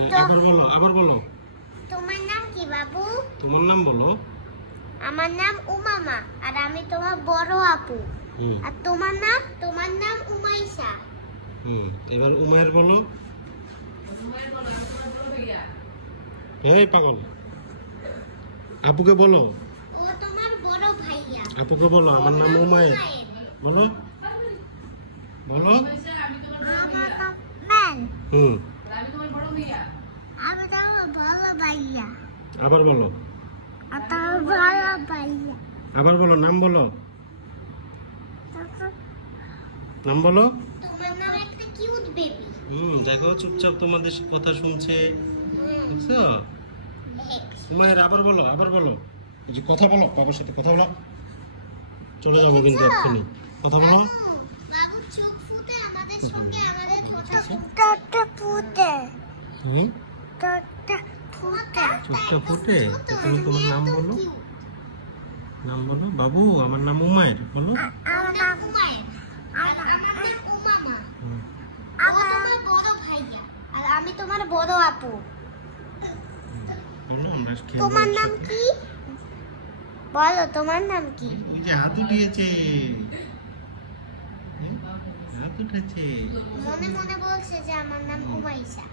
আবার বলো আবার বলো। তোমার নাম কি বাবু? তোমার নাম বলো। আমার নাম উমামা আর আমি তোমার বড় আপু। হুম। আর তোমার নাম? তোমার নাম উমাইশা। হুম এবার উমায়ের বলো। এই পাগল। আপুকে বলো। ও তোমার বড় ভাইয়া। আপুকে বলো আমার নাম উমায়ের বলো। বলো। হুম। আমি তোমার বড় ভাইয়া আবার বলো। ভাইয়া আবার বলো নাম বলো। নাম বলো। তোমার নাম একটা হুম দেখো চুপচাপ তোমাদের কথা শুনছে। বুঝছ উমায়ের আবার বলো আবার বলো। যে কথা বলো বাবার সাথে কথা বলো। চলে যাব কিন্তু এক্ষুনি। কথা বলো। বাবু চোখ ফুটে আমাদের সঙ্গে আমাদের ছোটটা ফুটে হুম? চোখটা ফুটে তুমি তোমার নাম বলো। নাম বলো। বাবু আমার নাম উমায়ের বলো। আমি তোমার বড় আপু। তোমার নাম কি? বলো তোমার নাম কি? ওই যে হাত উঠিয়েছে? হাত উঠেছে। মনে মনে বলছে যে আমার নাম উমাইশা?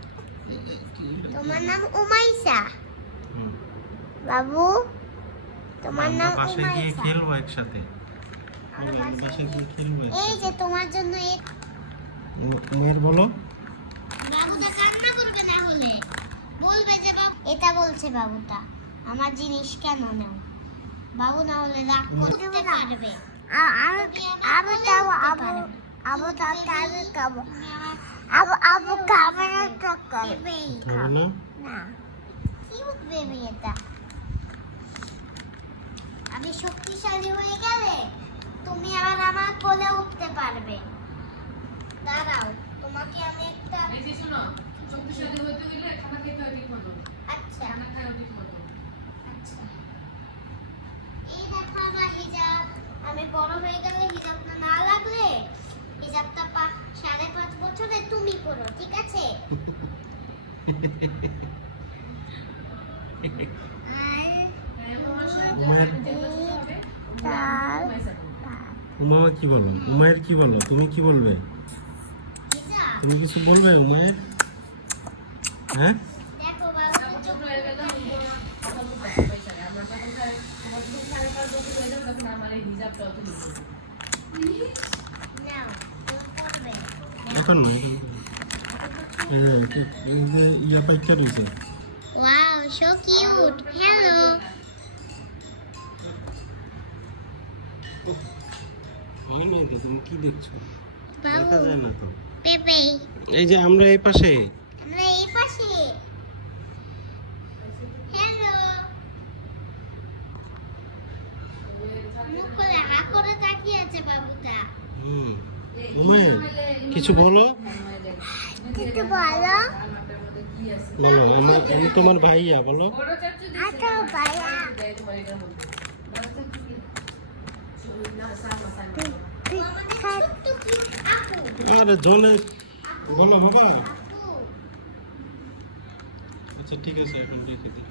তোমার নাম উমাইশা। হুম। বাবু তোমার নাম বাসায় গিয়ে খেলব একসাথে। গিয়ে খেলব এই যে তোমার জন্য এই উম- বলো। বাবুটা কান্না করবে না হলে? বলবে যে বাবু এটা বলছে বাবুটা আমার জিনিস কেন নাও? বাবু না হলে রাগ করতে পারবে। আমি তাও আবু আবু তাও তাহলে খাব আবু আবু ক্যামেরাটা করবে হবে না না কিউট বেবি এটা. আমি শক্তিশালী হয়ে গেলে তুমি আবার আমার কোলে উঠতে পারবে। দাঁড়াও তোমাকে আমি একটা এই যে শোনো, শক্তিশালী হতে হইলে খানা খেতে হয় ঠিক মতো। আচ্ছা খানা খাও ঠিক মতো। আচ্ছা এই দেখো আমার হিজাব আমি বড় হয়ে গেলে হিজাবটা না লাগলে হিজাবটা পা সাড়ে পাঁচ বছরে তুমি করো ঠিক আছে আর উমায়ের চার উমামা কি বলো? উমায়ের কি বলো? তুমি কি বলবে? তুমি কিছু বলবে উমায়ের হ্যাঁ? এখন না ইয়া পাইকা রয়েছে কিউট হ্যালো হয়নি তো তুমি কি দেখছ? দেখা যায় না তো। পেপে। এই যে আমরা এই পাশে। আমরা এই পাশে। হ্যালো মুখ খোলা হা করে তাকিয়ে আছে বাবুটা। হুম। কিছু বলো? কিছু বলো আমারটার মধ্যে কি আছে? বলো আমি তোমার ভাইয়া, বলো। আরে জলে বলো বাবা আচ্ছা ঠিক আছে, এখন রেখে দিই।